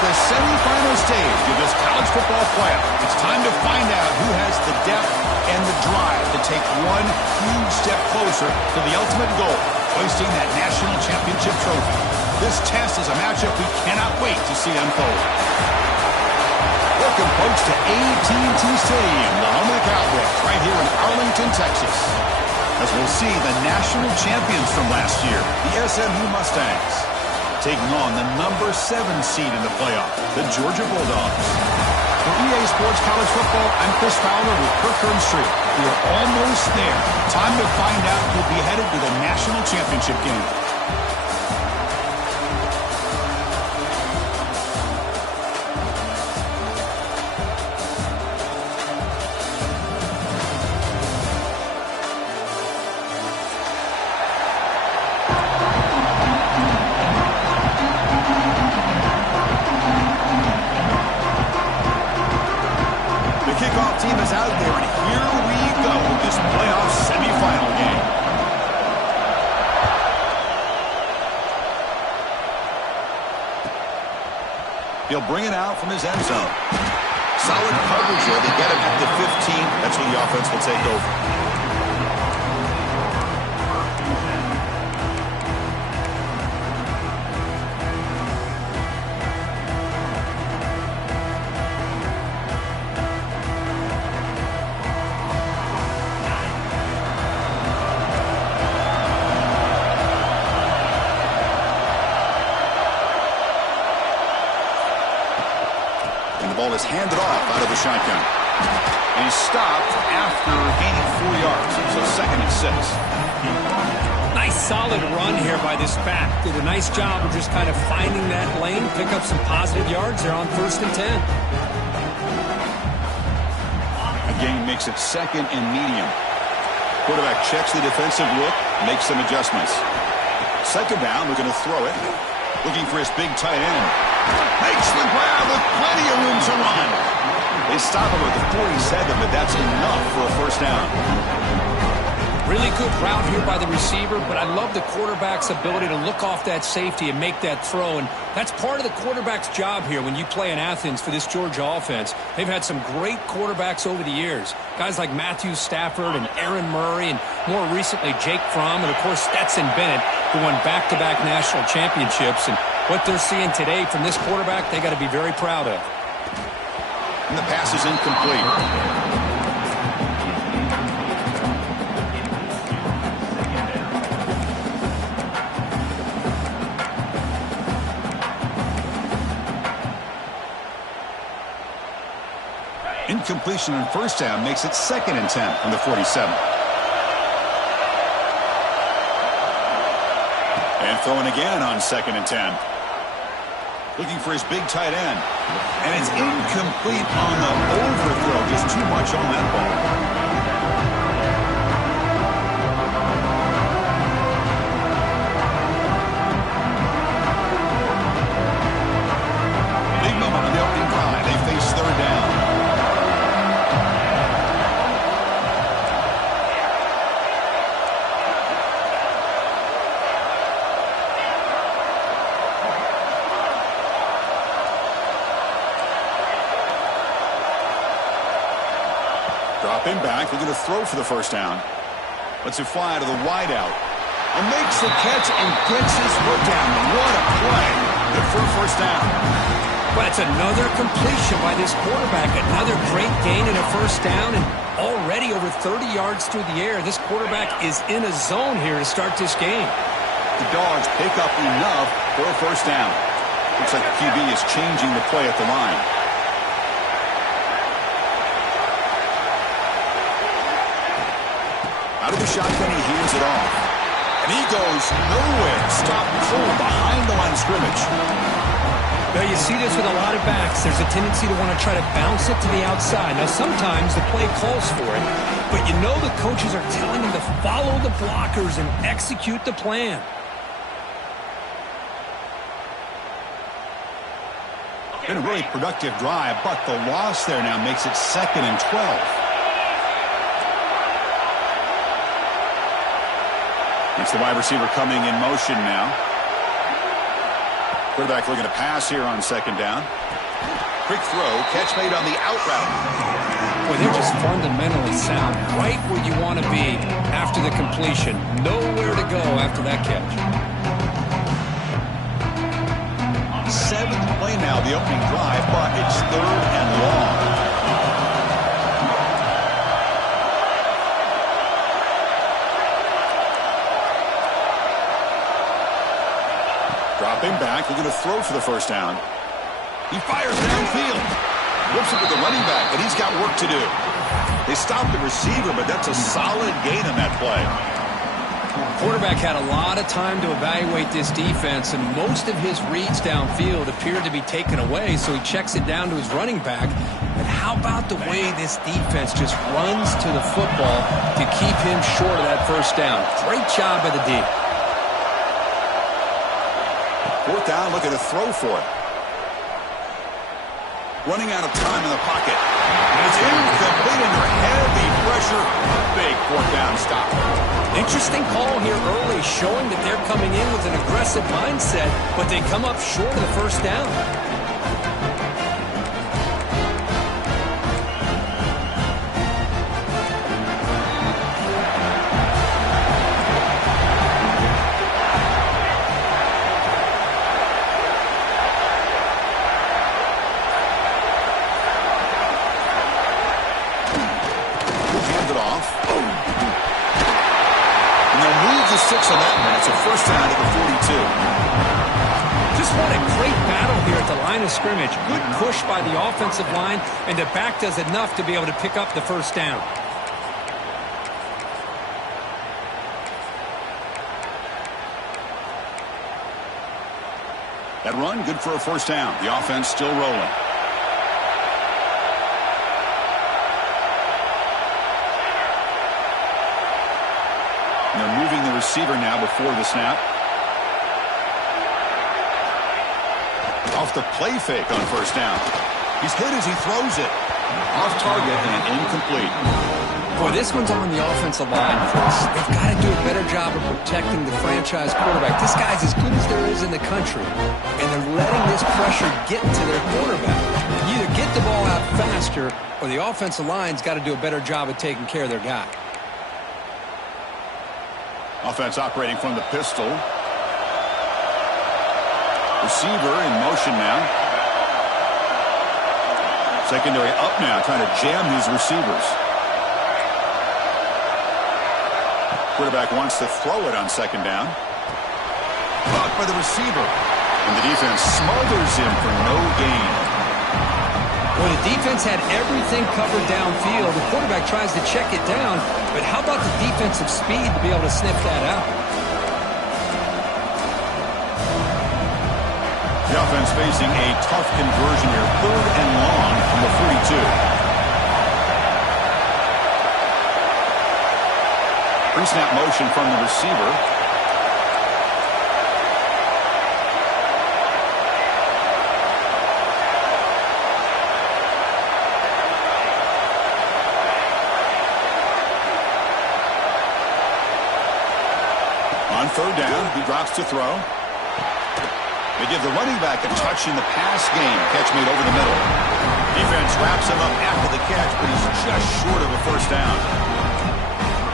The semifinal stage of this college football playoff. It's time to find out who has the depth and the drive to take one huge step closer to the ultimate goal, hoisting that national championship trophy. This test is a matchup we cannot wait to see unfold. Welcome, folks, to AT&T Stadium, the home of the Cowboys, right here in Arlington, Texas, as we'll see the national champions from last year, the SMU Mustangs, taking on the number 7 seed in the playoff, the Georgia Bulldogs. For EA Sports College Football, I'm Chris Fowler with Kirk Herbstreit. We are almost there. Time to find out who'll be headed to the national championship game. Team is out there, and here we go, this playoff semifinal game. He'll bring it out from his end zone. Solid coverage there. They get him at the 15. That's when the offense will take over. Ball is handed off out of the shotgun. And he's stopped after gaining 4 yards. So 2nd and 6. Nice solid run here by this back. Did a nice job of just kind of finding that lane, pick up some positive yards there on 1st and 10. Again, makes it 2nd and medium. Quarterback checks the defensive look, makes some adjustments. 2nd down, we're going to throw it. Looking for his big tight end. Makes the grab with plenty of room to run. They stop him at the 47, but that's enough for a 1st down. Really good route here by the receiver, but I love the quarterback's ability to look off that safety and make that throw. And that's part of the quarterback's job here when you play in Athens for this Georgia offense. They've had some great quarterbacks over the years. Guys like Matthew Stafford and Aaron Murray, and more recently Jake Fromm, and of course Stetson Bennett, who won back-to-back national championships. And what they're seeing today from this quarterback, they got to be very proud of. And the pass is incomplete. Incompletion on 1st down makes it 2nd and 10 on the 47. And throwing again on 2nd and 10. Looking for his big tight end. And it's incomplete on the overthrow. Just too much on that ball. Big moment in the opening drive. They face 3rd down. Dropping back, they're going to throw for the 1st down. Lets it fly to the wideout. And makes the catch and gets his foot down. What a play. Good for a 1st down. But it's another completion by this quarterback. Another great gain in a 1st down. And already over 30 yards through the air. This quarterback is in a zone here to start this game. The Dogs pick up enough for a 1st down. Looks like the QB is changing the play at the line. Out of the shotgun, he hands it off. And he goes nowhere. Stop cold behind the line of scrimmage. Well, you see this with a lot of backs. There's a tendency to want to try to bounce it to the outside. Now, sometimes the play calls for it, but you know the coaches are telling him to follow the blockers and execute the plan. Been a really productive drive, but the loss there now makes it 2nd and 12. It's the wide receiver coming in motion now. Quarterback looking to pass here on 2nd down. Quick throw, catch made on the out route. Boy, they're just fundamentally sound, right where you want to be after the completion. Nowhere to go after that catch. 7th play now, the opening drive, but it's 3rd and long. Dropping back, looking to throw for the 1st down. He fires downfield. Whips it with the running back, but he's got work to do. They stopped the receiver, but that's a solid gain on that play. Quarterback had a lot of time to evaluate this defense, and most of his reads downfield appeared to be taken away, so he checks it down to his running back. But how about the way this defense just runs to the football to keep him short of that 1st down? Great job by the D. 4th down, looking to throw for it. Running out of time in the pocket. And it's incomplete under heavy pressure. Big 4th down stop. Interesting call here early, showing that they're coming in with an aggressive mindset, but they come up short of the 1st down. Hand it off. And they'll move the 6 on that one. It's a 1st down at the 42. Just what a great battle here at the line of scrimmage. Good push by the offensive line, and the back does enough to be able to pick up the 1st down. That run, good for a 1st down. The offense still rolling. And they're moving the receiver now before the snap. Off the play fake on 1st down. He's hit as he throws it. Off target and incomplete. Boy, this one's on the offensive line, Chris. They've got to do a better job of protecting the franchise quarterback. This guy's as good as there is in the country, and they're letting this pressure get to their quarterback. You either get the ball out faster, or the offensive line's got to do a better job of taking care of their guy. Offense operating from the pistol. Receiver in motion now. Secondary up now, trying to jam these receivers. Quarterback wants to throw it on 2nd down. Caught by the receiver. And the defense smothers him for no gain. Well, the defense had everything covered downfield. The quarterback tries to check it down, but how about the defensive speed to be able to sniff that out? The offense facing a tough conversion here. 3rd and long from the 42. Pre-snap motion from the receiver. On 3rd down, he drops to throw. They give the running back a touch in the pass game. Catch made over the middle. Defense wraps him up after the catch, but he's just short of a 1st down.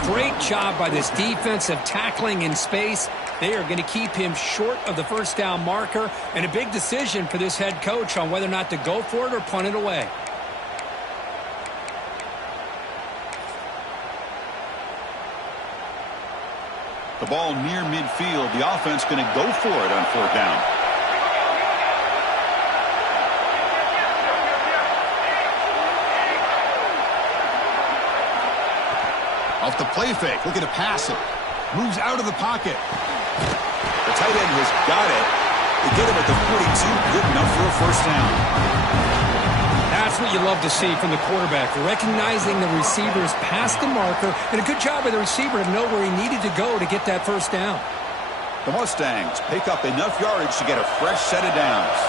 Great job by this defensive tackling in space. They are going to keep him short of the 1st down marker, and a big decision for this head coach on whether or not to go for it or punt it away. The ball near midfield. The offense going to go for it on 4th down. Off off the play fake, looking to pass it. Moves out of the pocket. The tight end has got it. They get him at the 42, good enough for a first down. That's what you love to see from the quarterback, recognizing the receiver's past the marker, and a good job by the receiver to know where he needed to go to get that first down. The Mustangs pick up enough yardage to get a fresh set of downs.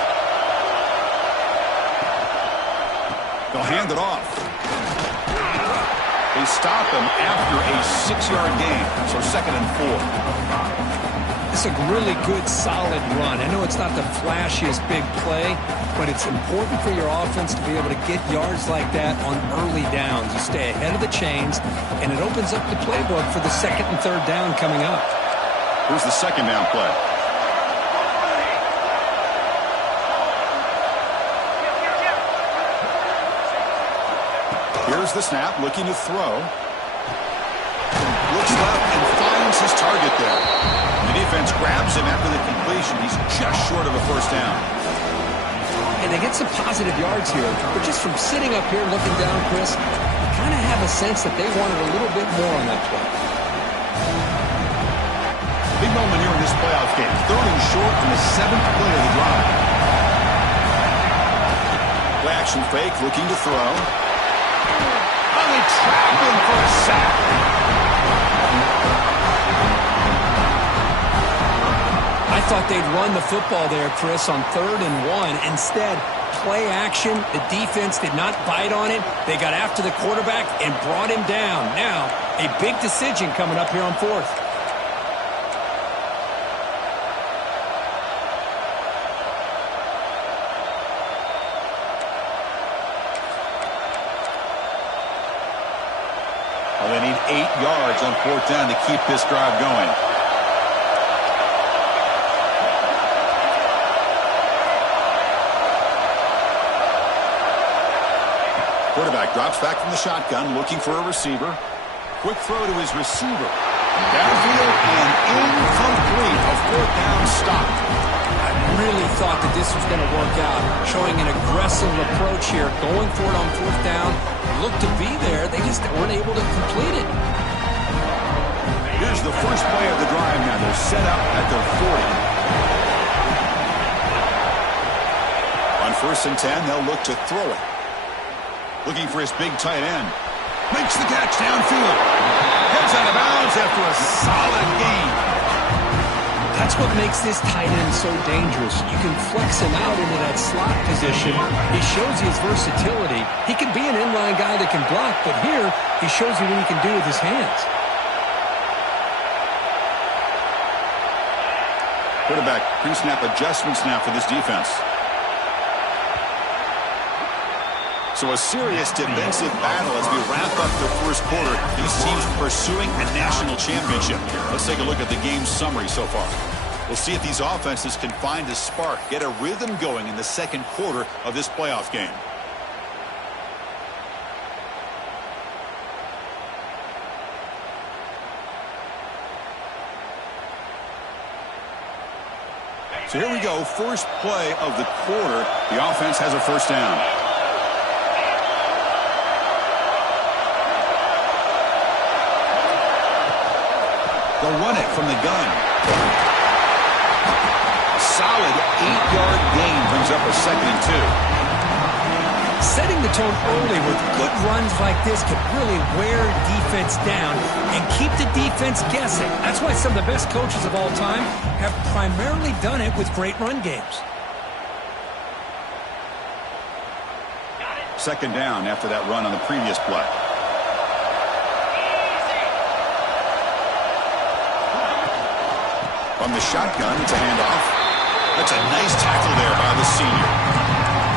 They'll hand it off. They stop him after a 6-yard gain, so 2nd and 4. It's a really good, solid run. I know it's not the flashiest big play, but it's important for your offense to be able to get yards like that on early downs. You stay ahead of the chains, and it opens up the playbook for the 2nd and 3rd down coming up. Here's the 2nd down play. Here's the snap, looking to throw. Looks left and finds his target there. The defense grabs him after the completion. He's just short of a first down. And they get some positive yards here, but just from sitting up here looking down, Chris, you kind of have a sense that they wanted a little bit more on that play. Big moment here in this playoff game. 3rd and short in the 7th play of the drive. Play action fake, looking to throw. Oh, they trap him for a sack. I thought they'd run the football there, Chris, on 3rd and 1. Instead, play action. The defense did not bite on it. They got after the quarterback and brought him down. Now, a big decision coming up here on 4th. Well, they need 8 yards on 4th down to keep this drive going. Quarterback drops back from the shotgun, looking for a receiver. Quick throw to his receiver. Downfield and incomplete. A 4th down stop. I really thought that this was going to work out, showing an aggressive approach here, going for it on 4th down. Looked to be there. They just weren't able to complete it. Here's the first play of the drive now. They're set up at their 40. On 1st and 10, they'll look to throw it. Looking for his big tight end. Makes the catch downfield. Heads out of bounds after a solid gain. That's what makes this tight end so dangerous. You can flex him out into that slot position. He shows you his versatility. He can be an inline guy that can block, but here he shows you what he can do with his hands. Quarterback pre-snap adjustments now for this defense. So a serious defensive battle as we wrap up the first quarter. These teams pursuing a national championship. Let's take a look at the game summary so far. We'll see if these offenses can find a spark, get a rhythm going in the 2nd quarter of this playoff game. So here we go, first play of the quarter. The offense has a first down. They'll run it from the gun. A solid 8-yard gain brings up a 2nd and 2. Setting the tone early with good runs like this can really wear defense down and keep the defense guessing. That's why some of the best coaches of all time have primarily done it with great run games. 2nd down after that run on the previous play. From the shotgun, it's a handoff. That's a nice tackle there by the senior.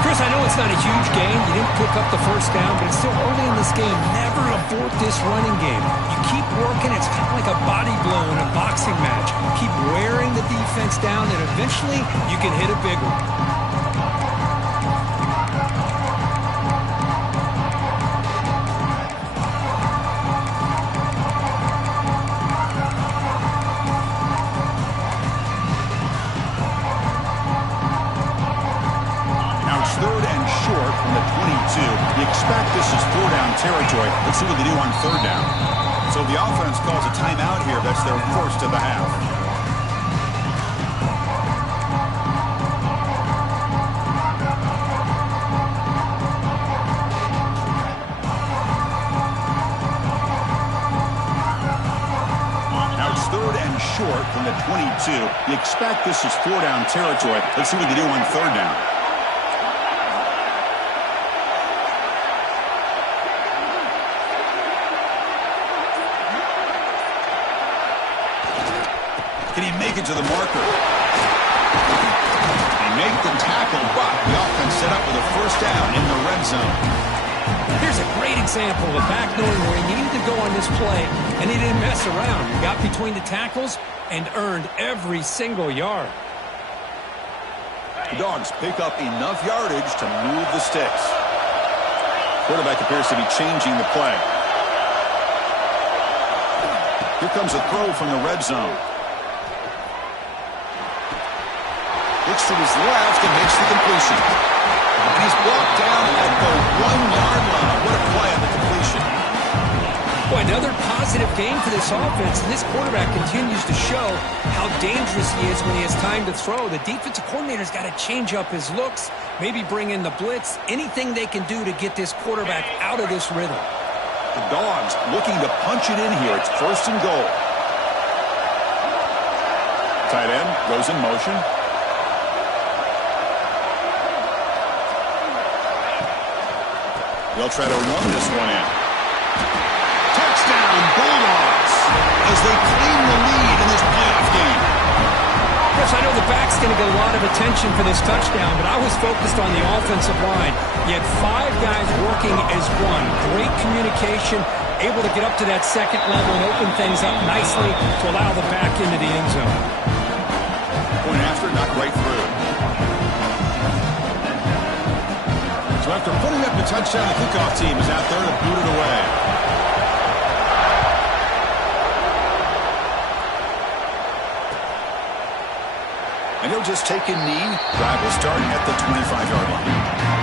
Chris, I know it's not a huge gain. You didn't pick up the first down, but it's still early in this game. Never abort this running game. You keep working. It's kind of like a body blow in a boxing match. Keep wearing the defense down, and eventually you can hit a big one. You expect this is 4-down territory. Let's see what they do on 3rd down. So the offense calls a timeout here. That's their first of the half. Short from the 22. You expect this is 4-down territory. Let's see what they do on 3rd down. Can he make it to the marker? They make the tackle, but the offense set up with a 1st down in the red zone. Here's a great example of a back knowing where he needed to go on this play, and he didn't mess around. He got between the tackles and earned every single yard. The Dogs pick up enough yardage to move the sticks. Quarterback appears to be changing the play. Here comes a throw from the red zone. Looks to his left and makes the completion. And he's blocked down at the 1-yard line. What a play on the completion. Boy, another positive game for this offense, and this quarterback continues to show how dangerous he is when he has time to throw. The defensive coordinator's got to change up his looks, maybe bring in the blitz, anything they can do to get this quarterback out of this rhythm. The Dogs looking to punch it in here. It's 1st and goal. Tight end goes in motion. They'll try to run this one in. Touchdown, Bulldogs, as they claim the lead in this playoff game. Yes, I know the back's going to get a lot of attention for this touchdown, but I was focused on the offensive line. You had 5 guys working as one. Great communication, able to get up to that 2nd level and open things up nicely to allow the back into the end zone. Point after, not right through. So after putting up the touchdown, the kickoff team is out there to boot it away. And he'll just take a knee. Drive will start at the 25-yard line.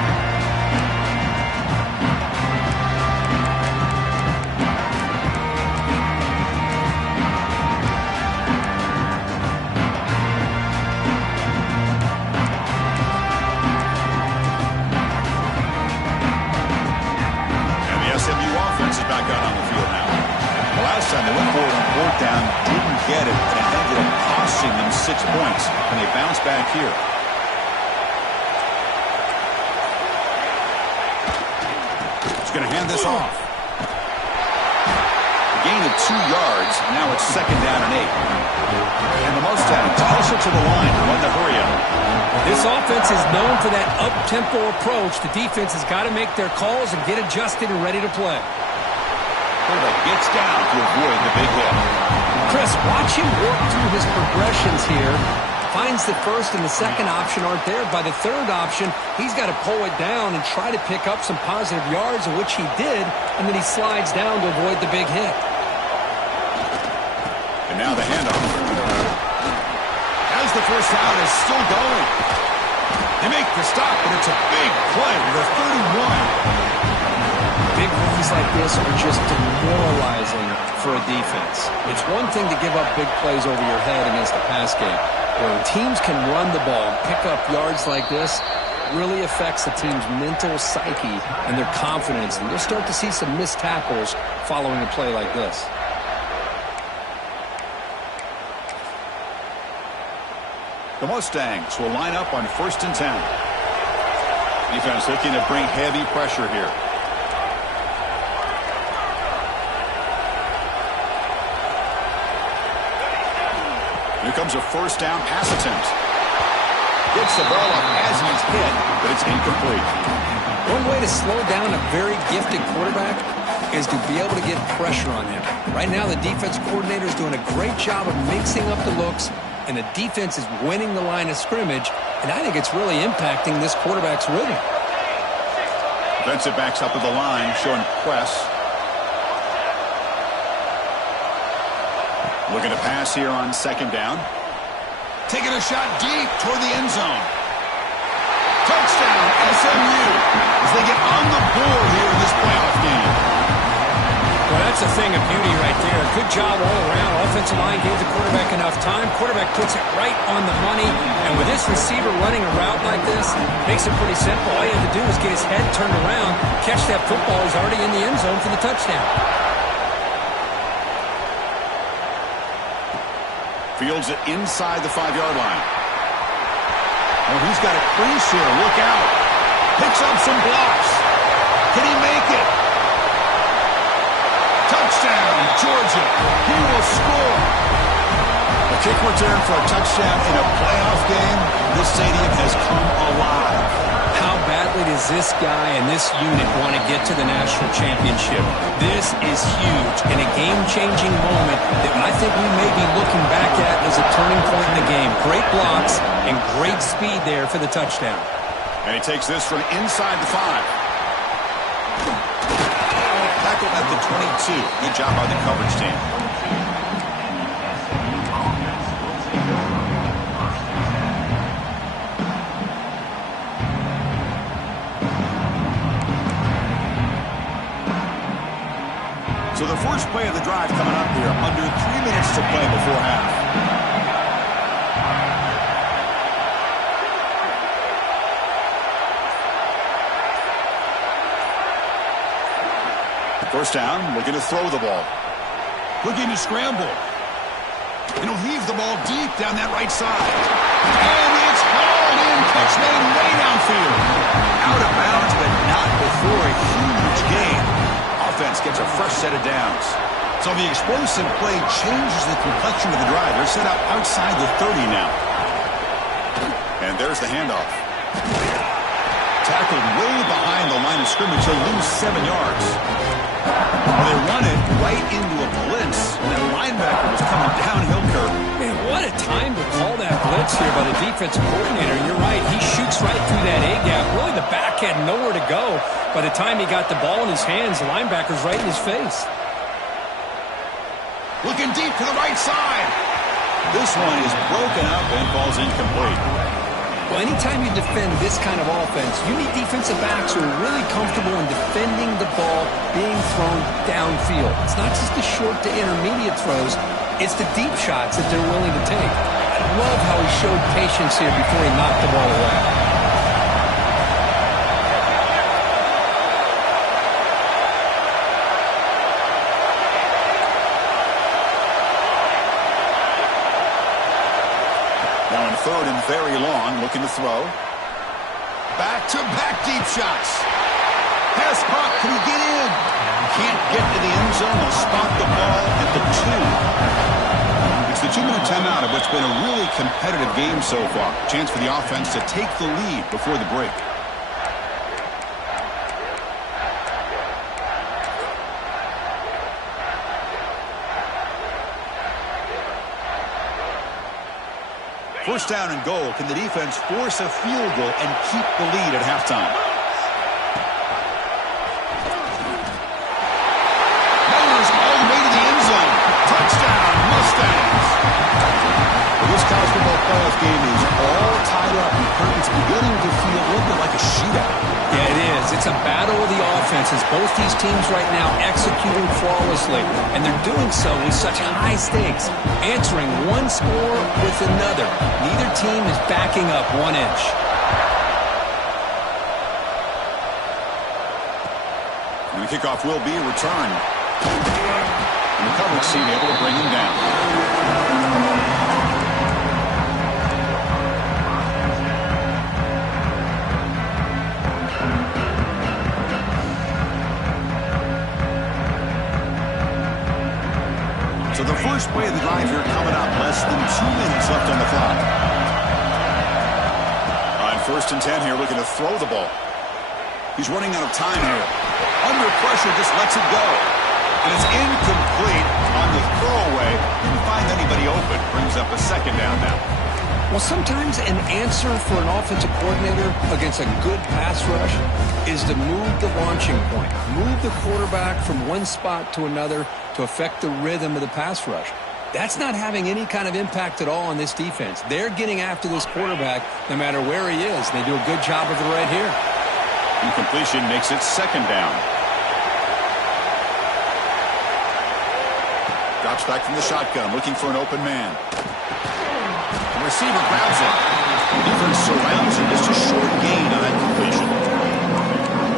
They went forward on 4th down, didn't get it, and it ended up costing them 6 points, and they bounce back here. He's going to hand this off. A gain of 2 yards, now it's 2nd down and 8. And the Mustangs hustle to the line, run the hurry up. This offense is known for that up-tempo approach. The defense has got to make their calls and get adjusted and ready to play. Quarterback gets down to avoid the big hit. Chris, watch him work through his progressions here. Finds the 1st and the 2nd option aren't there. By the 3rd option, he's got to pull it down and try to pick up some positive yards, which he did, and then he slides down to avoid the big hit. And now the handoff. As the 1st down is still going. They make the stop, and it's a big play to the 31. Big runs like this are just demoralizing for a defense. It's one thing to give up big plays over your head against a pass game. When teams can run the ball and pick up yards like this, it really affects the team's mental psyche and their confidence. And you'll start to see some missed tackles following a play like this. The Mustangs will line up on 1st and 10. Defense looking to bring heavy pressure here. Here comes a 1st down pass attempt. Gets the ball up as he's hit, but it's incomplete. One way to slow down a very gifted quarterback is to be able to get pressure on him. Right now, the defense coordinator is doing a great job of mixing up the looks, and the defense is winning the line of scrimmage, and I think it's really impacting this quarterback's rhythm. Defensive backs up at the line, showing press. Looking to pass here on 2nd down. Taking a shot deep toward the end zone. Touchdown, SMU, as they get on the board here in this playoff game. Well, that's That's a thing of beauty right there. Good job all around. Offensive line gave the quarterback enough time. Quarterback puts it right on the money. And with this receiver running a route like this, makes it pretty simple. All you have to do is get his head turned around, catch that football. He's already in the end zone for the touchdown. Fields it inside the 5-yard line. Oh, he's got a crease here. Look out. Picks up some blocks. Can he make it? Touchdown, Georgia. He will score. A kick return for a touchdown in a playoff game. This stadium has come alive. How badly does this guy and this unit want to get to the national championship? This is huge and a game-changing moment that I think we may be looking back at as a turning point in the game. Great blocks and great speed there for the touchdown. And he takes this from inside the 5. Tackled at the 22. Good job by the coverage team. So the first play of the drive coming up here. Under 3 minutes to play before half. First down, looking to throw the ball. Looking to scramble. And he'll heave the ball deep down that right side. And it's hauled in. Catch made way downfield. Out of bounds, but not before a huge gain. Offense gets a fresh set of downs. So the explosive play changes the complexion of the drive. They're set up outside the 30 now. And there's the handoff. Tackled way behind the line of scrimmage. He'll lose 7 yards. Well, they run it right into a blitz, and that linebacker was coming downhill curve. Man, what a time to call that blitz here by the defensive coordinator. You're right, he shoots right through that A-gap. Really, the back had nowhere to go. By the time he got the ball in his hands, the linebacker's right in his face. Looking deep to the right side. This one is broken up and falls incomplete. Well, anytime you defend this kind of offense, you need defensive backs who are really comfortable in defending the ball being thrown downfield. It's not just the short to intermediate throws, it's the deep shots that they're willing to take. I love how he showed patience here before he knocked the ball away. Third and very long, looking to throw. Back-to-back deep shots. Pass caught, can he get in? Can't get to the end zone. They'll spot the ball at the 2. It's the 2-minute timeout of what's been a really competitive game so far. Chance for the offense to take the lead before the break. First down and goal. Can the defense force a field goal and keep the lead at halftime? Motors all the way to the end zone. Touchdown, Mustangs. Well, this college football playoff game is all tied up. It's beginning to feel a little bit like a shootout. Yeah, it is. It's a battle of the offenses. Both these teams right now executing flawlessly, and they're doing so with such high stakes, answering one score with another. Neither team is backing up 1 inch. And the kickoff will be returned. And the coverage team able to bring him down. So the first play of the drive here coming up. Less than 2 minutes left on the clock. On first and 10 here, looking to throw the ball. He's running out of time here. Under pressure, just lets it go. And it's incomplete on the throwaway. Didn't find anybody open. Brings up a second down now. Well, sometimes an answer for an offensive coordinator against a good pass rush is to move the launching point. Move the quarterback from one spot to another to affect the rhythm of the pass rush. That's not having any kind of impact at all on this defense. They're getting after this quarterback no matter where he is. They do a good job of it right here. Incompletion makes it second down. Drops back from the shotgun, looking for an open man. The receiver grabs it. The defense surrounds him. Just a short gain on that completion.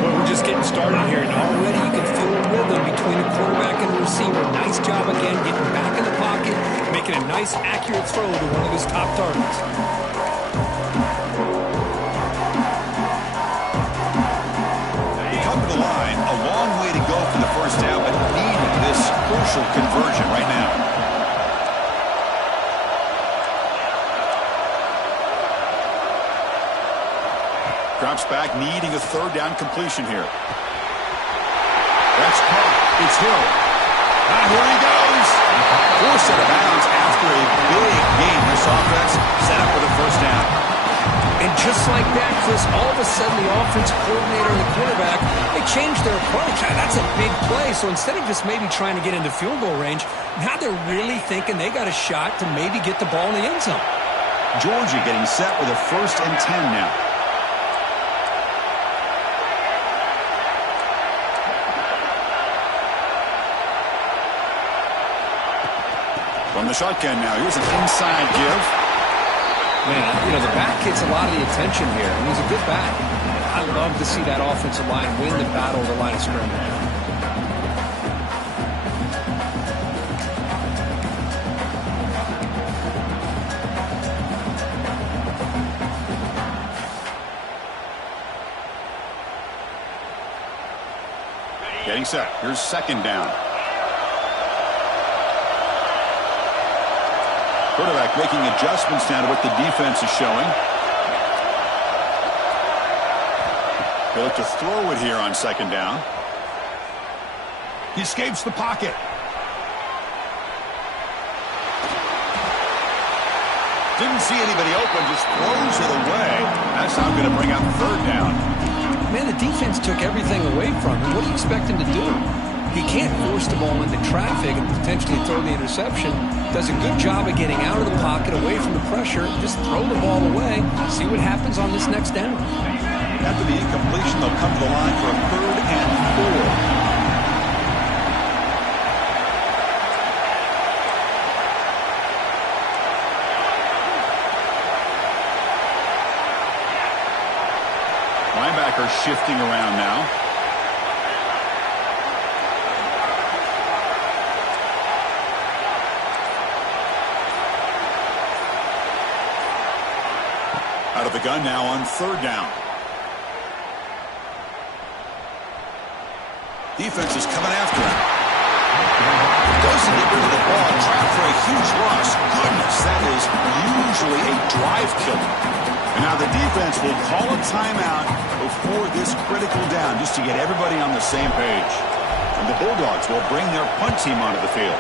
Well, we're just getting started here, and already you can feel a rhythm between the quarterback and the receiver. Nice job again, getting back in the pocket, making a nice, accurate throw to one of his top targets. Come to the line, a long way to go for the first down, but needing this crucial conversion right now. Drops back, needing a third down completion here. That's caught. It's Hill. Here he goes. Forced out of bounds after a big game. This offense set up for the first down. And just like that, Chris, all of a sudden the offensive coordinator and the quarterback, they changed their approach. That's a big play. So instead of just maybe trying to get into field goal range, now they're really thinking they got a shot to maybe get the ball in the end zone. Georgia getting set with a 1st and 10 now. From the shotgun now, here's an inside give. Man, you know, the back gets a lot of the attention here, and he's a good back. I love to see that offensive line win the battle of the line of scrimmage. Getting set. Here's 2nd down. Quarterback making adjustments now to what the defense is showing. They look to throw it here on 2nd down. He escapes the pocket. Didn't see anybody open, just throws it away. That's not going to bring up 3rd down. Man, the defense took everything away from him. What do you expect him to do? He can't force the ball into traffic and potentially throw the interception. Does a good job of getting out of the pocket, away from the pressure. Just throw the ball away. See what happens on this next down. After the incompletion, they'll come to the line for a 3rd and 4. Linebacker shifting around now. Out of the gun now on 3rd down. Defense is coming after him. Doesn't get rid of the ball. Trapped for a huge loss. Goodness, that is usually a drive killer. And now the defense will call a timeout before this critical down just to get everybody on the same page. And the Bulldogs will bring their punt team onto the field.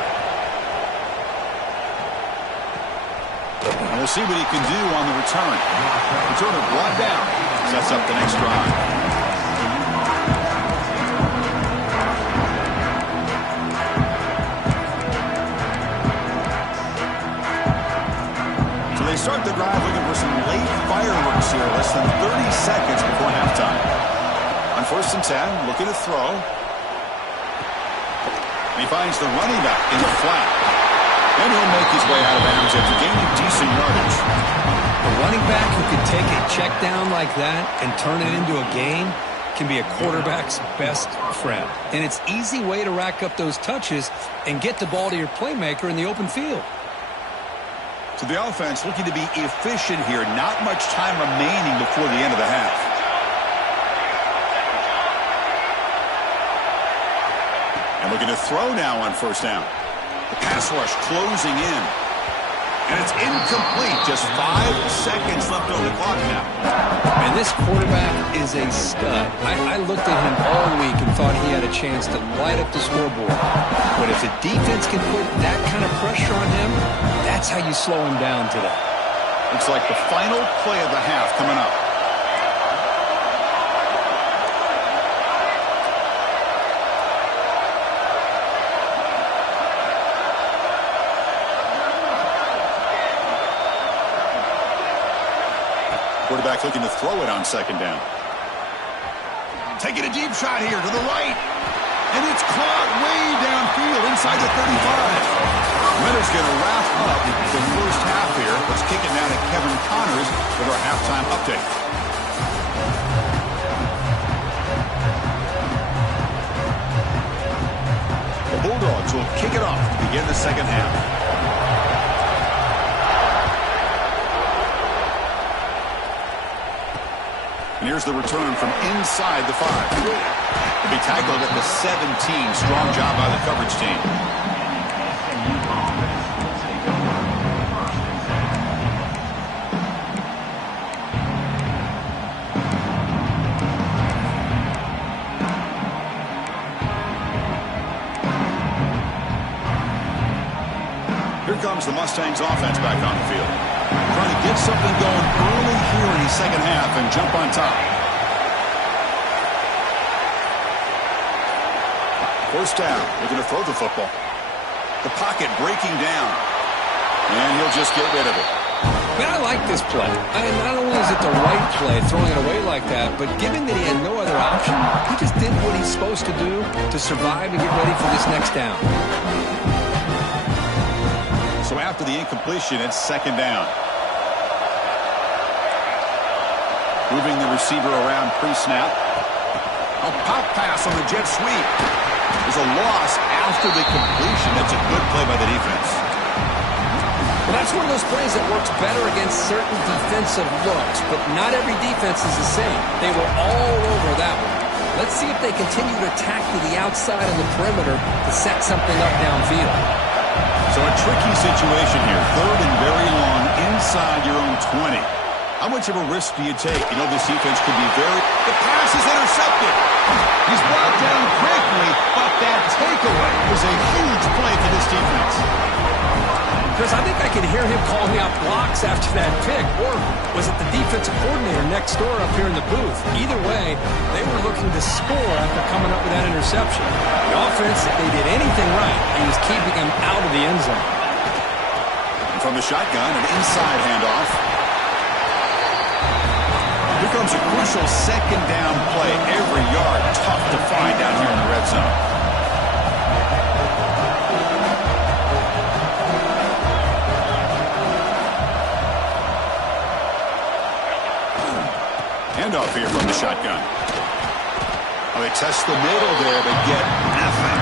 And we'll see what he can do on the return. Returner brought down. Sets up the next drive. So they start the drive looking for some late fireworks here. Less than 30 seconds before halftime. On 1st and 10, looking to throw. And he finds the running back in the flat. And he'll make his way out of bounds after gaining decent yardage. A running back who can take a check down like that and turn it into a gain can be a quarterback's best friend. And it's an easy way to rack up those touches and get the ball to your playmaker in the open field. So the offense looking to be efficient here. Not much time remaining before the end of the half. And looking to throw now on 1st down. The pass rush closing in. And it's incomplete. Just 5 seconds left on the clock now. And this quarterback is a stud. I looked at him all week and thought he had a chance to light up the scoreboard. But if the defense can put that kind of pressure on him, that's how you slow him down today. Looks like the final play of the half coming up. Quarterback looking to throw it on 2nd down. Taking a deep shot here to the right. And it's caught way downfield inside the 35. Minutes going to wrap up the first half here. Let's kick it now to Kevin Connors with our halftime update. The Bulldogs will kick it off to begin the second half. And here's the return from inside the 5. To be tackled at the 17. Strong job by the coverage team. Here comes the Mustangs offense back on the field. Trying to get something going early here in the second half and jump on top. First down. They're going to throw the football. The pocket breaking down. And he'll just get rid of it. Man, I like this play. Not only is it the right play, throwing it away like that, but given that he had no other option, he just did what he's supposed to do to survive and get ready for this next down. So after the incompletion, it's second down. Moving the receiver around pre-snap. A pop pass on the jet sweep. There's a loss after the completion. That's a good play by the defense. Well, that's one of those plays that works better against certain defensive looks, but not every defense is the same. They were all over that one. Let's see if they continue to attack to the outside of the perimeter to set something up downfield. So a tricky situation here. Third and very long inside your own 20. How much of a risk do you take? You know, this defense could be very... The pass is intercepted. He's brought down quickly, but that takeaway was a huge play for this defense. Chris, I think I can hear him calling out blocks after that pick. Or was it the defensive coordinator next door up here in the booth? Either way, they were looking to score after coming up with that interception. The offense, if they did anything right, he was keeping him out of the end zone. And from the shotgun, an inside handoff. Here comes a crucial second down play. Every yard tough to find down here in the red zone. Handoff here from the shotgun. Oh, they test the middle there, but get nothing.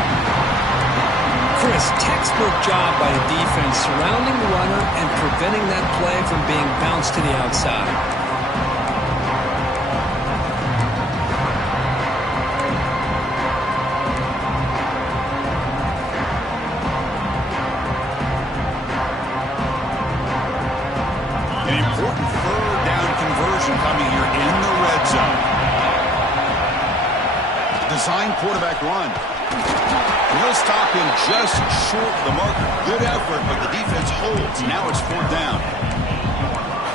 Chris, textbook job by the defense surrounding the runner and preventing that play from being bounced to the outside. An important third down conversion coming here in the red zone. Design quarterback run. He'll stop him just short of the marker. Good effort, but the defense holds. Now it's fourth down.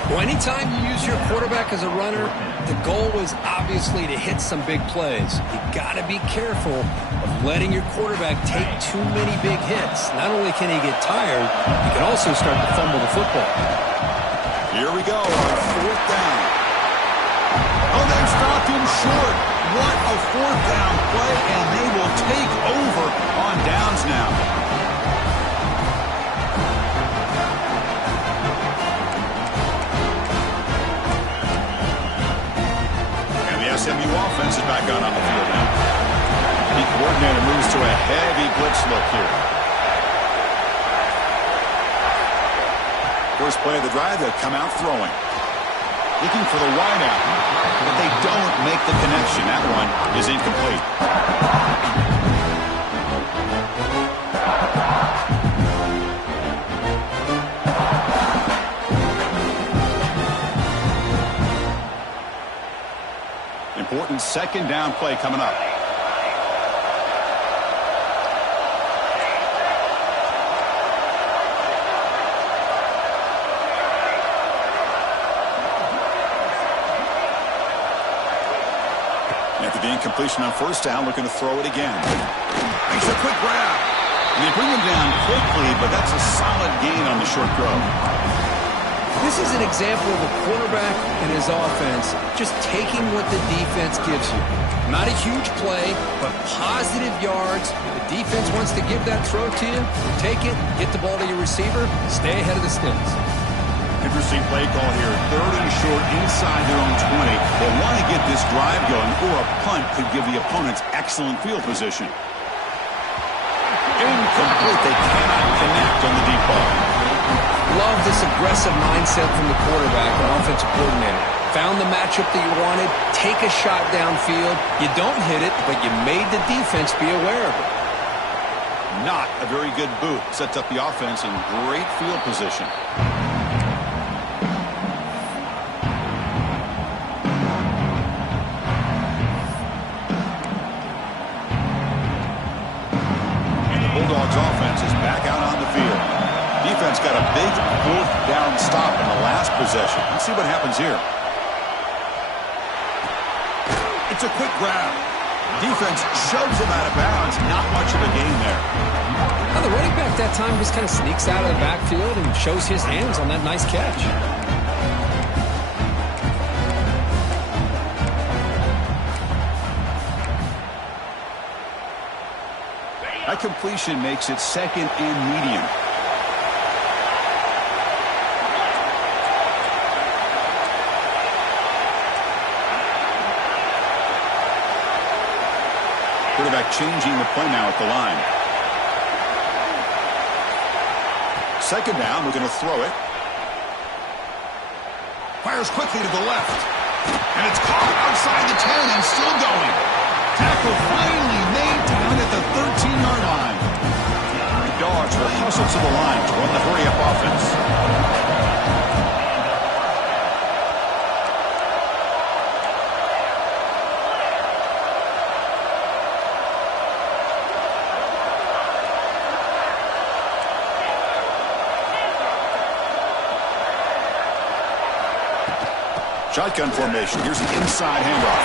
Well, anytime you use your quarterback as a runner, the goal is obviously to hit some big plays. You got to be careful of letting your quarterback take too many big hits. Not only can he get tired, he can also start to fumble the football. Here we go on fourth down. Oh, they stopped him short. What a fourth down play, and they will take over on downs now. And the SMU offense is back on the field now. The coordinator moves to a heavy blitz look here. First play of the drive, they'll come out throwing. Looking for the wideout, but they don't make the connection. That one is incomplete. Important second down play coming up. After the incompletion on first down, looking to throw it again. Makes a quick grab. And they bring him down quickly, but that's a solid gain on the short throw. This This is an example of a quarterback and his offense just taking what the defense gives you. Not a huge play, but positive yards. The defense wants to give that throw to you. Take it, get the ball to your receiver, stay ahead of the sticks. Interesting play call here. 3rd and short inside their own 20. They want to get this drive going, or a punt could give the opponents excellent field position. Incomplete. They cannot connect on the deep ball. Love this aggressive mindset from the quarterback and offensive coordinator. Found the matchup that you wanted. Take a shot downfield. You don't hit it, but you made the defense be aware of it. Not a very good boot. Sets up the offense in great field position. Bulldogs offense is back out on the field. Defense got a big 4th down stop in the last possession. Let's see what happens here. It's a quick grab. Defense shoves him out of bounds. Not much of a gain there. Now the running back that time just kind of sneaks out of the backfield and shows his hands on that nice catch. That completion makes it 2nd and medium. Quarterback changing the play now at the line. 2nd down, we're going to throw it. Fires quickly to the left. And it's caught outside the 10 and still going. Tackle finally made down at the 13-yard line. The Dogs will hustle to the line to run the hurry-up offense. Shotgun formation. Here's an inside handoff.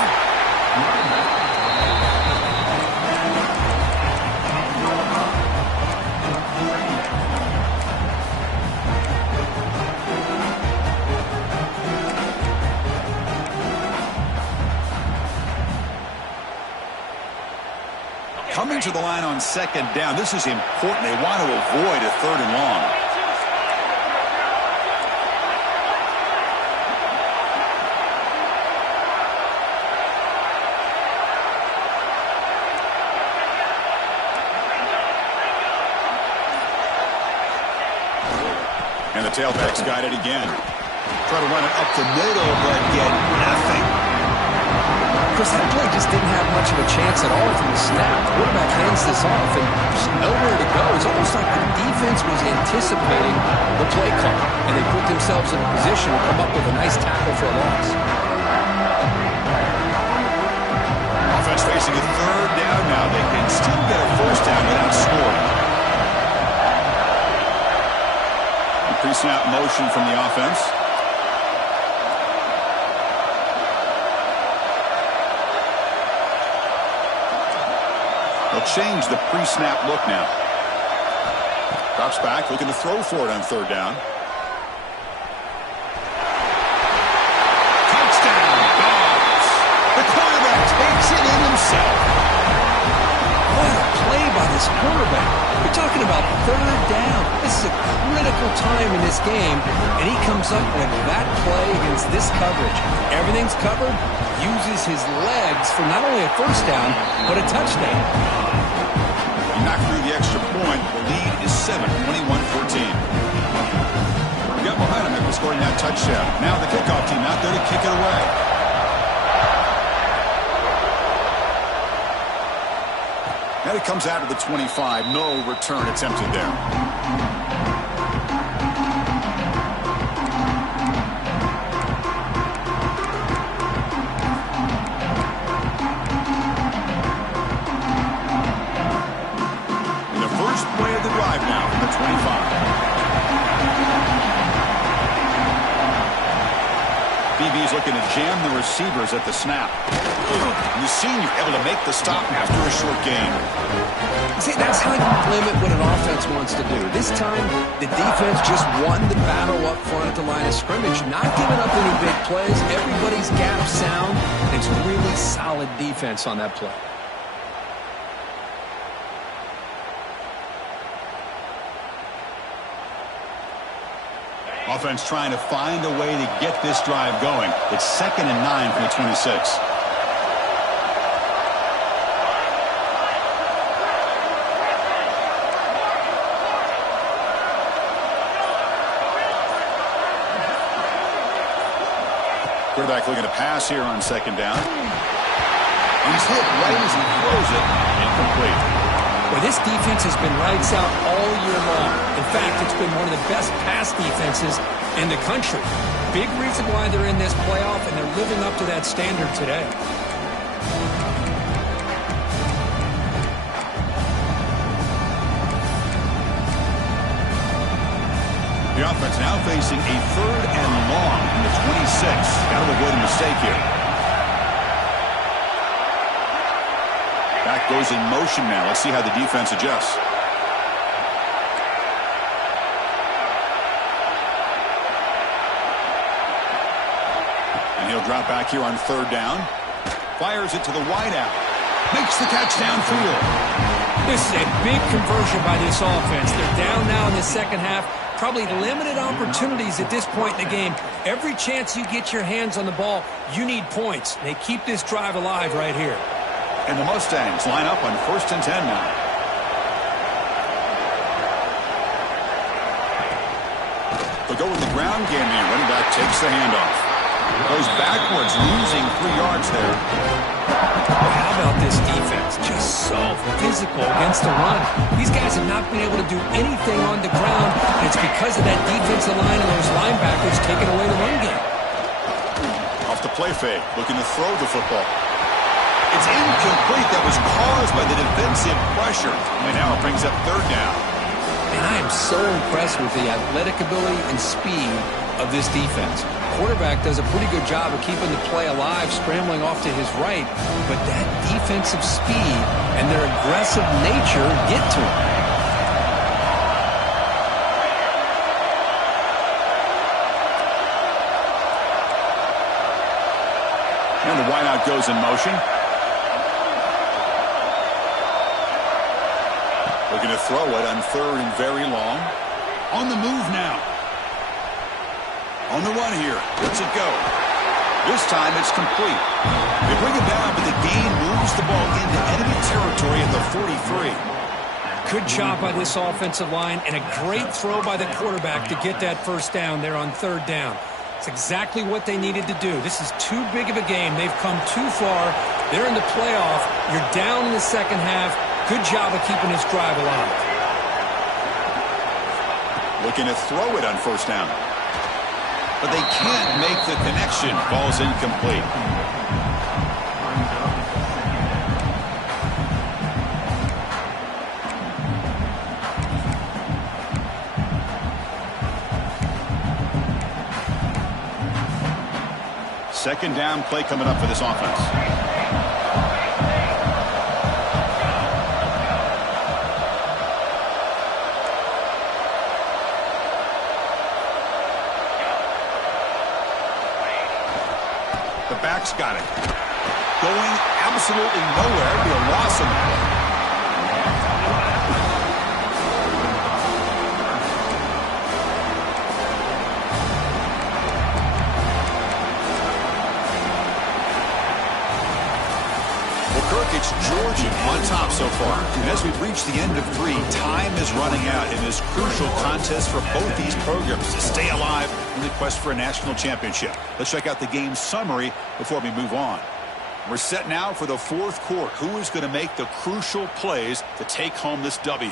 Coming to the line on 2nd down. This is important. They want to avoid a 3rd and long. And the tailback's got it again. Try to run it up the middle, but get nothing. Chris, that play just didn't have much of a chance at all from the snap. The quarterback hands this off and just nowhere to go. It's almost like the defense was anticipating the play call, and they put themselves in a position to come up with a nice tackle for a loss. Offense facing a 3rd down now. They can still get a 1st down without scoring. Pre-snap motion from the offense. They'll change the pre-snap look now. Drops back, looking to throw for it on 3rd down. Touchdown, Dogs! The quarterback takes it in himself. What a play by this quarterback. You're talking about 3rd down. This is a critical time in this game, and he comes up with that play against this coverage. Everything's covered, uses his legs for not only a 1st down, but a touchdown. He knocked through the extra point. The lead is 7, 21-14. We got behind him after scoring that touchdown. Now the kickoff team out there to kick it away. And it comes out of the 25. No return attempted there. And the first play of the drive now from the 25. BB's looking to jam the receivers at the snap. And the senior able to make the stop after a short gain. See, that's how you limit what an offense wants to do. This time, the defense just won the battle up front at the line of scrimmage, not giving up any big plays. Everybody's gap sound. It's really solid defense on that play. Offense trying to find a way to get this drive going. It's 2nd and 9 from the 26. Quarterback looking to pass here on 2nd down. He's hit right as he throws it. Incomplete. Well, this defense has been lights out all year long. In fact, it's been one of the best pass defenses in the country. Big reason why they're in this playoff, and they're living up to that standard today. The offense now facing a 3rd and long from the 26. Got to avoid a mistake here. Back goes in motion now. Let's see how the defense adjusts. And he'll drop back here on 3rd down. Fires it to the wideout. Makes the catch downfield. This is a big conversion by this offense. They're down now in the second half. Probably limited opportunities at this point in the game. Every chance you get your hands on the ball, you need points. They keep this drive alive right here. And the Mustangs line up on 1st and 10 now. They'll go with the ground game here. Running back takes the handoff. Goes backwards, losing 3 yards there. How about this defense? Just so physical against the run. These guys have not been able to do anything on the ground, and it's because of that defensive line and those linebackers taking away the run game. Off the play fake, looking to throw the football. It's incomplete. That was caused by the defensive pressure. And now it brings up 3rd down. And I am so impressed with the athletic ability and speed of this defense. Quarterback does a pretty good job of keeping the play alive, scrambling off to his right. But that defensive speed and their aggressive nature get to him. And the wideout goes in motion. Looking to throw it on 3rd and very long. On the move now. On the run here. Lets it go. This time it's complete. They bring it down, but the gain moves the ball into enemy territory at the 43. Good job by this offensive line and a great throw by the quarterback to get that 1st down there on 3rd down. It's exactly what they needed to do. This is too big of a game. They've come too far. They're in the playoff. You're down in the second half. Good job of keeping this drive alive. Looking to throw it on 1st down. But they can't make the connection. Ball's incomplete. Second down play coming up for this offense. The back's got it. Going absolutely nowhere. It'll be a loss in the play. It's Georgia on top so far. And as we've reached the end of 3, time is running out in this crucial contest for both these programs to stay alive in the quest for a national championship. Let's check out the game summary before we move on. We're set now for the 4th quarter. Who is going to make the crucial plays to take home this W?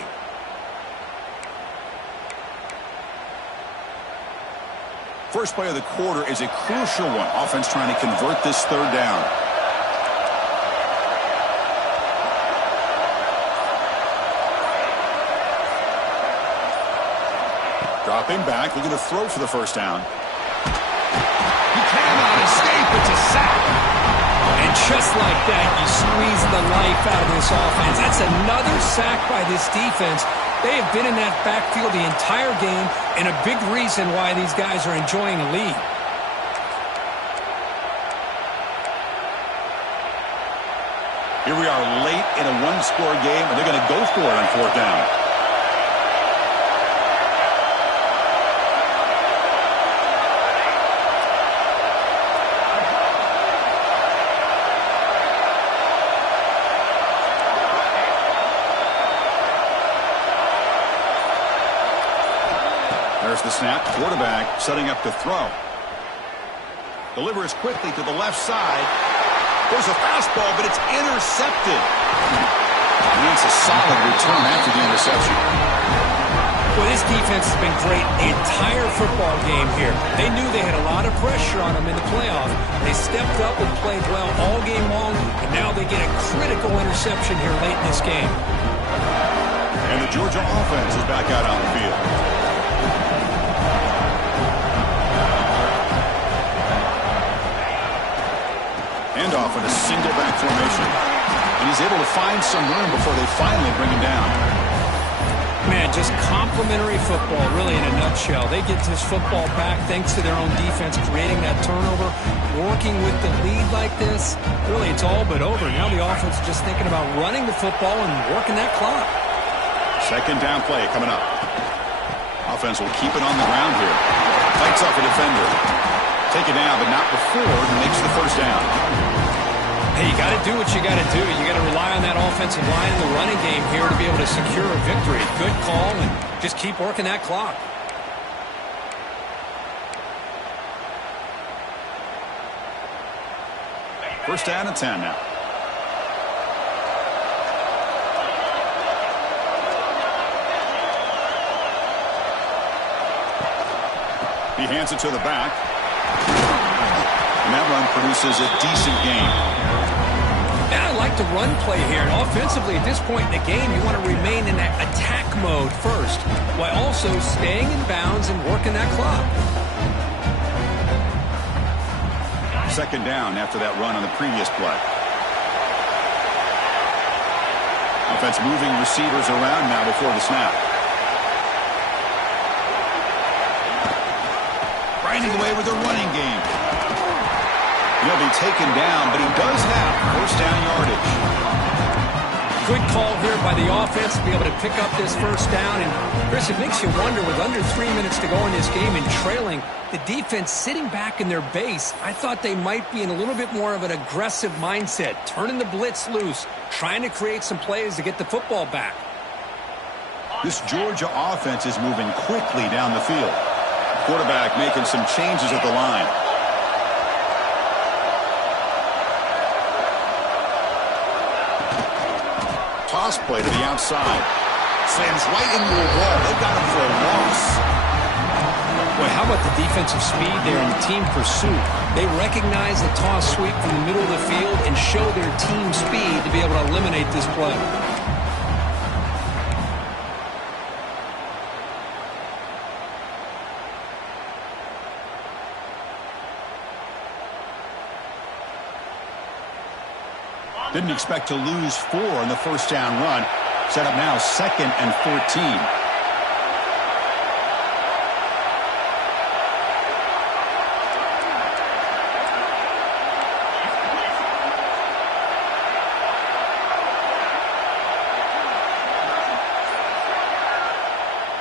First play of the quarter is a crucial one. Offense trying to convert this 3rd down. Dropping back, looking to throw for the 1st down. He cannot escape sack. And just like that, you squeeze the life out of this offense. That's another sack by this defense. They have been in that backfield the entire game, and a big reason why these guys are enjoying a lead. Here we are late in a one-score game, and they're going to go for it on fourth down. There's the snap. Quarterback setting up to throw. Delivers quickly to the left side. There's a fastball, but it's intercepted. And it's a solid return after the interception. Well, this defense has been great the entire football game here. They knew they had a lot of pressure on them in the playoff. They stepped up and played well all game long, and now they get a critical interception here late in this game. And the Georgia offense is back out on the field. Handoff in a single back formation. And he's able to find some room before they finally bring him down. Man, just complimentary football, really, in a nutshell. They get this football back thanks to their own defense, creating that turnover, working with the lead like this. Really, it's all but over. Now the offense is just thinking about running the football and working that clock. Second down play coming up. Offense will keep it on the ground here. Fights off a defender. Take it down, but not before he makes the first down. Hey, you got to do what you got to do. You got to rely on that offensive line in the running game here to be able to secure a victory. Good call, and just keep working that clock. First down and 10 now. He hands it to the back. And that run produces a decent gain. And I like the run play here. And offensively, at this point in the game, you want to remain in that attack mode first, while also staying in bounds and working that clock. Second down after that run on the previous play. Offense moving receivers around now before the snap. Grinding away with the running game. He'll be taken down, but he does have first down yardage. Good call here by the offense to be able to pick up this first down. And, Chris, it makes you wonder, with under 3 minutes to go in this game and trailing, the defense sitting back in their base, I thought they might be in a little bit more of an aggressive mindset, turning the blitz loose, trying to create some plays to get the football back. This Georgia offense is moving quickly down the field. Quarterback making some changes at the line. Toss play to the outside. Slams right into a wall. They've got him for a loss. Boy, how about the defensive speed there and the team pursuit? They recognize the toss sweep from the middle of the field and show their team speed to be able to eliminate this play. Didn't expect to lose 4 in the first down run. Set up now 2nd and 14.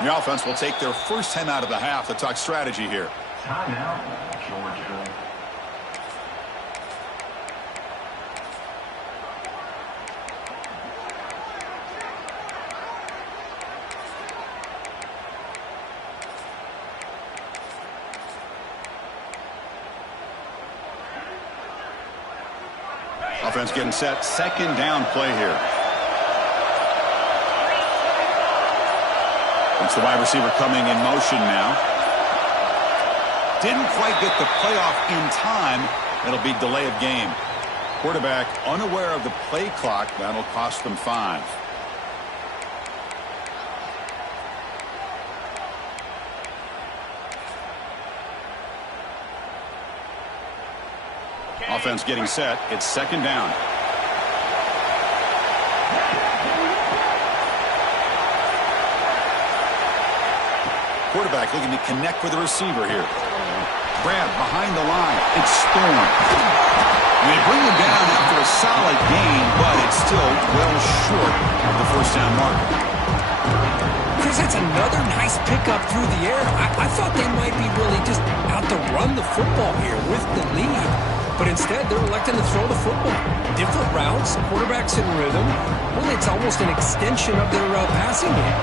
The offense will take their first 10 out of the half to talk strategy here. Timeout, Georgia. Offense getting set. Second down play here. It's the wide receiver coming in motion now. Didn't quite get the playoff in time. It'll be delay of game. Quarterback unaware of the play clock. That'll cost them 5. Offense getting set. It's second down. Quarterback looking to connect with the receiver here. Grab behind the line. It's Storm. They bring him down after a solid gain, but it's still well short of the first down mark. Chris, that's another nice pickup through the air. I thought they might be really just out to run the football here with the lead. But instead, they're electing to throw the football. Different routes, quarterbacks in rhythm. Really, it's almost an extension of their passing game.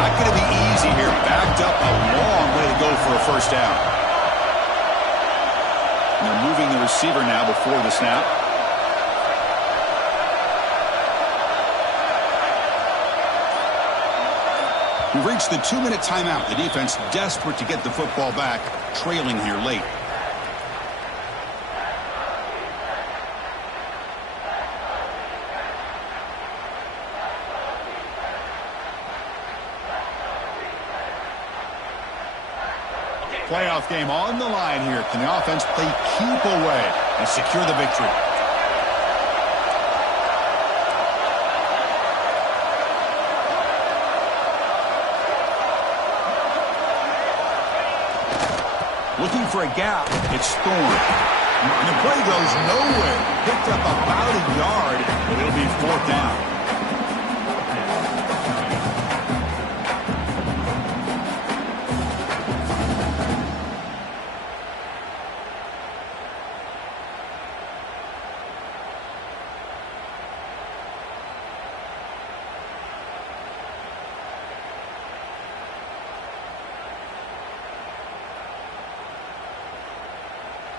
Not going to be easy here. Backed up a long way to go for a first down. And they're moving the receiver now before the snap. We've reached the 2-minute timeout. The defense desperate to get the football back, trailing here late. Playoff game on the line here. Can the offense play keep away and secure the victory? Looking for a gap. It's Storm. And the play goes nowhere. Picked up about a yard, but it'll be fourth down.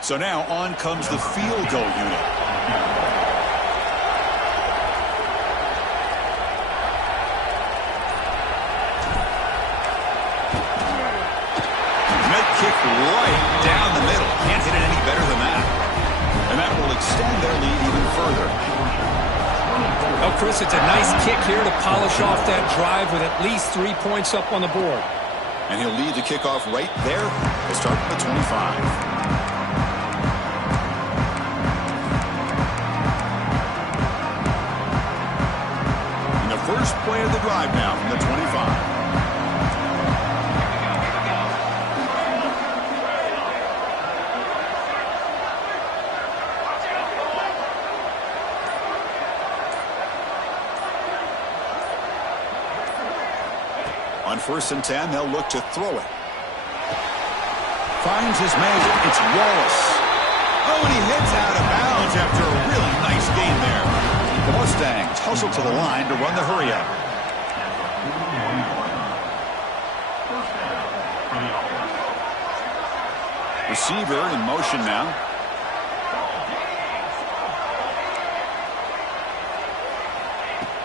So now on comes the field goal unit. Net kick right down the middle. Can't hit it any better than that. And that will extend their lead even further. Oh, Chris, it's a nice kick here to polish off that drive with at least 3 points up on the board. And he'll lead the kickoff right there. We'll start at the 25. First play of the drive now from the 25. On 1st and 10, they'll look to throw it. Finds his man. It's Wallace. Oh, and he hits out of bounds after a really nice game there. The Mustangs hustle to the line to run the hurry-up. Receiver in motion now.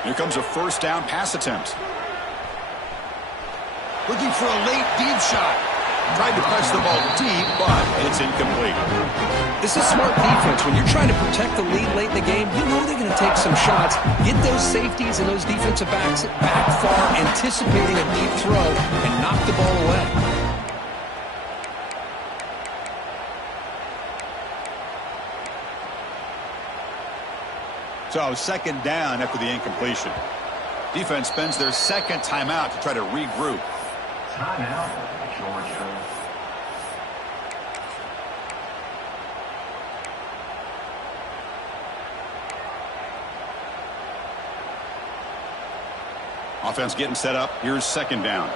Here comes a first down pass attempt. Looking for a late deep shot. Tried to press the ball deep, but it's incomplete. This is smart defense. When you're trying to protect the lead late in the game, you know they're going to take some shots, get those safeties and those defensive backs back far, anticipating a deep throw, and knock the ball away. So second down after the incompletion. Defense spends their second timeout to try to regroup. Timeout, Georgia. Offense getting set up. Here's second down.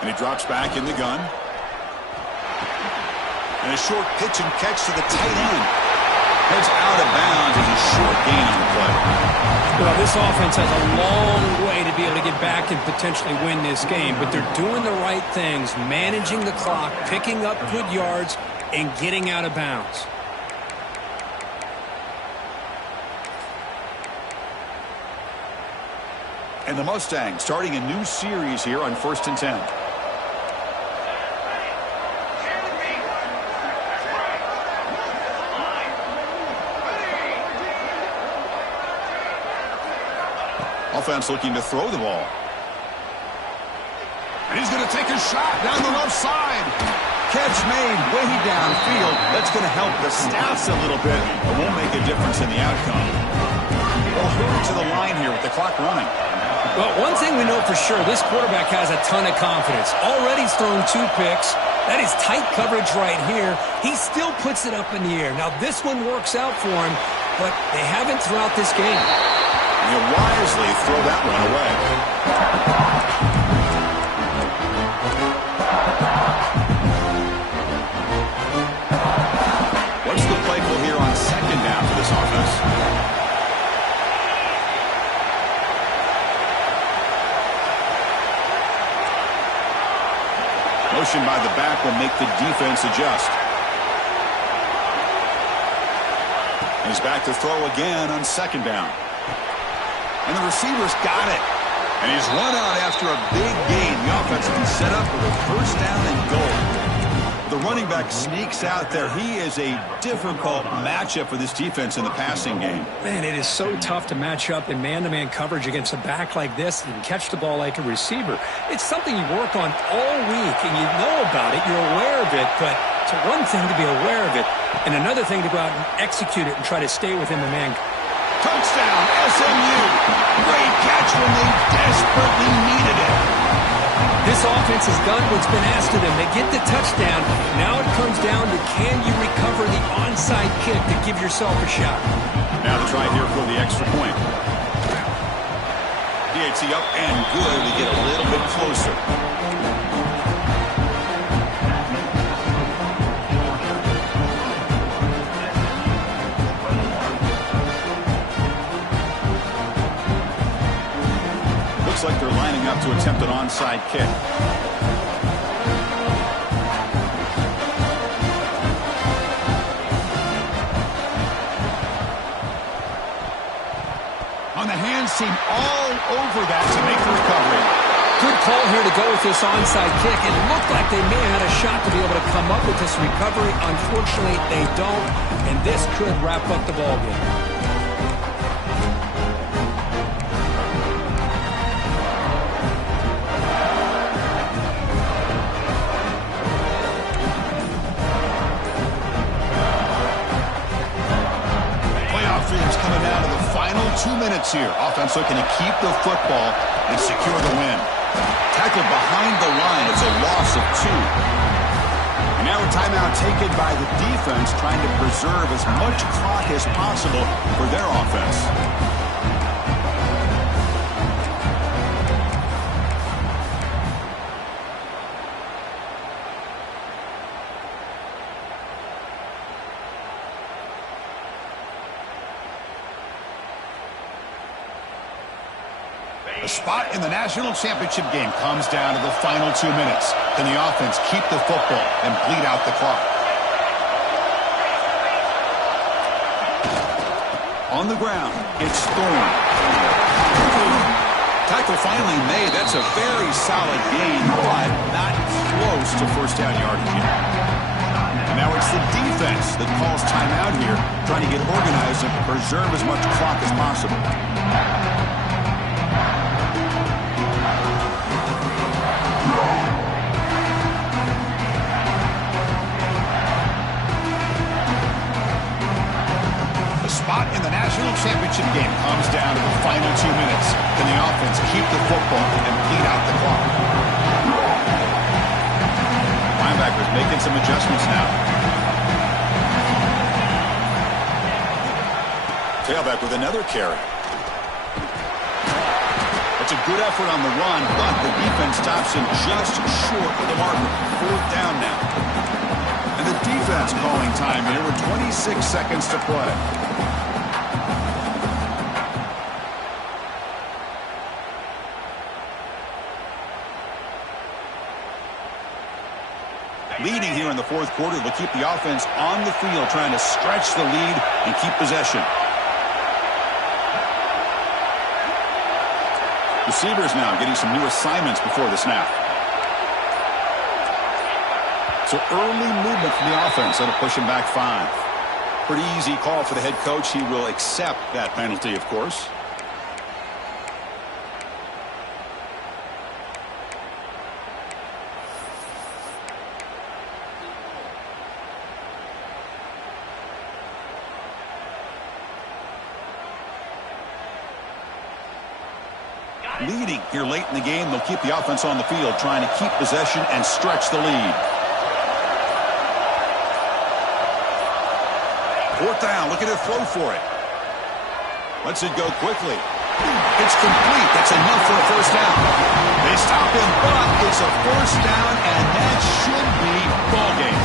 And he drops back in the gun. And a short pitch and catch to the tight end. Heads out of bounds as a short gain on the play. Well, this offense has a long way to be able to get back and potentially win this game, but they're doing the right things, managing the clock, picking up good yards, and getting out of bounds. And the Mustangs starting a new series here on 1st and 10. Offense looking to throw the ball. And he's going to take a shot down the left side. Catch made way downfield. That's going to help the stats a little bit, but won't make a difference in the outcome. Well, hurry to the line here with the clock running. Well, one thing we know for sure, this quarterback has a ton of confidence. Already he's thrown 2 picks. That is tight coverage right here. He still puts it up in the air. Now, this one works out for him, but they haven't throughout this game. And he'll wisely throw that one away. What's the play call here on second down for this offense? Motion by the back will make the defense adjust. And he's back to throw again on second down. And the receiver's got it. And he's run out after a big gain. The offense will be set up with a first down and goal. The running back sneaks out there. He is a difficult matchup for this defense in the passing game. Man, it is so tough to match up in man-to-man coverage against a back like this and catch the ball like a receiver. It's something you work on all week, and you know about it. You're aware of it, but it's one thing to be aware of it, and another thing to go out and execute it and try to stay within the man. Touchdown, SMU. Great catch when they desperately needed it. This offense has done what's been asked of them. They get the touchdown. Now it comes down to can you recover the onside kick to give yourself a shot. Now the try here for the extra point. DHC up and good. We get a little bit closer. Looks like they're lining up to attempt an onside kick. On the hands team all over that to make the recovery. Good call here to go with this onside kick. It looked like they may have had a shot to be able to come up with this recovery. Unfortunately, they don't, and this could wrap up the ballgame. Coming down to the final 2 minutes here. Offense looking to keep the football and secure the win. Tackled behind the line. It's a loss of 2. And now a timeout taken by the defense, trying to preserve as much clock as possible for their offense. The spot in the national championship game comes down to the final 2 minutes. Can the offense keep the football and bleed out the clock? On the ground, it's Thorne. Tackle finally made. That's a very solid gain, but not close to first down yardage yet. And now it's the defense that calls timeout here, trying to get organized and preserve as much clock as possible. Spot in the national championship game comes down to the final 2 minutes. Can the offense keep the football and bleed out the clock? Linebackers making some adjustments now. Tailback with another carry. It's a good effort on the run, but the defense stops him just short of the marker. 4th down now. And the defense calling time here with 26 seconds to play. Leading here in the 4th quarter will keep the offense on the field, trying to stretch the lead and keep possession. Receivers now getting some new assignments before the snap. So early movement from the offense. That'll push him back 5. Pretty easy call for the head coach. He will accept that penalty, of course. Leading here late in the game, they'll keep the offense on the field, trying to keep possession and stretch the lead. Fourth down, look at it throw for it. Lets it go quickly. It's complete. That's enough for a first down. They stop him, but it's a first down, and that should be ball game.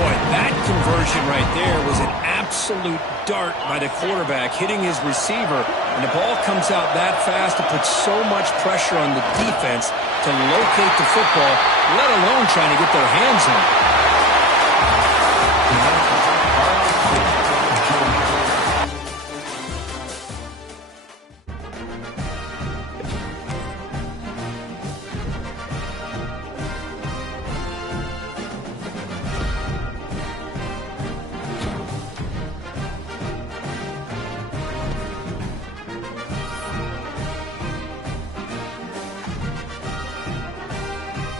Boy, that conversion right there was an absolute dart by the quarterback, hitting his receiver, and the ball comes out that fast to put so much pressure on the defense to locate the football, let alone trying to get their hands on it.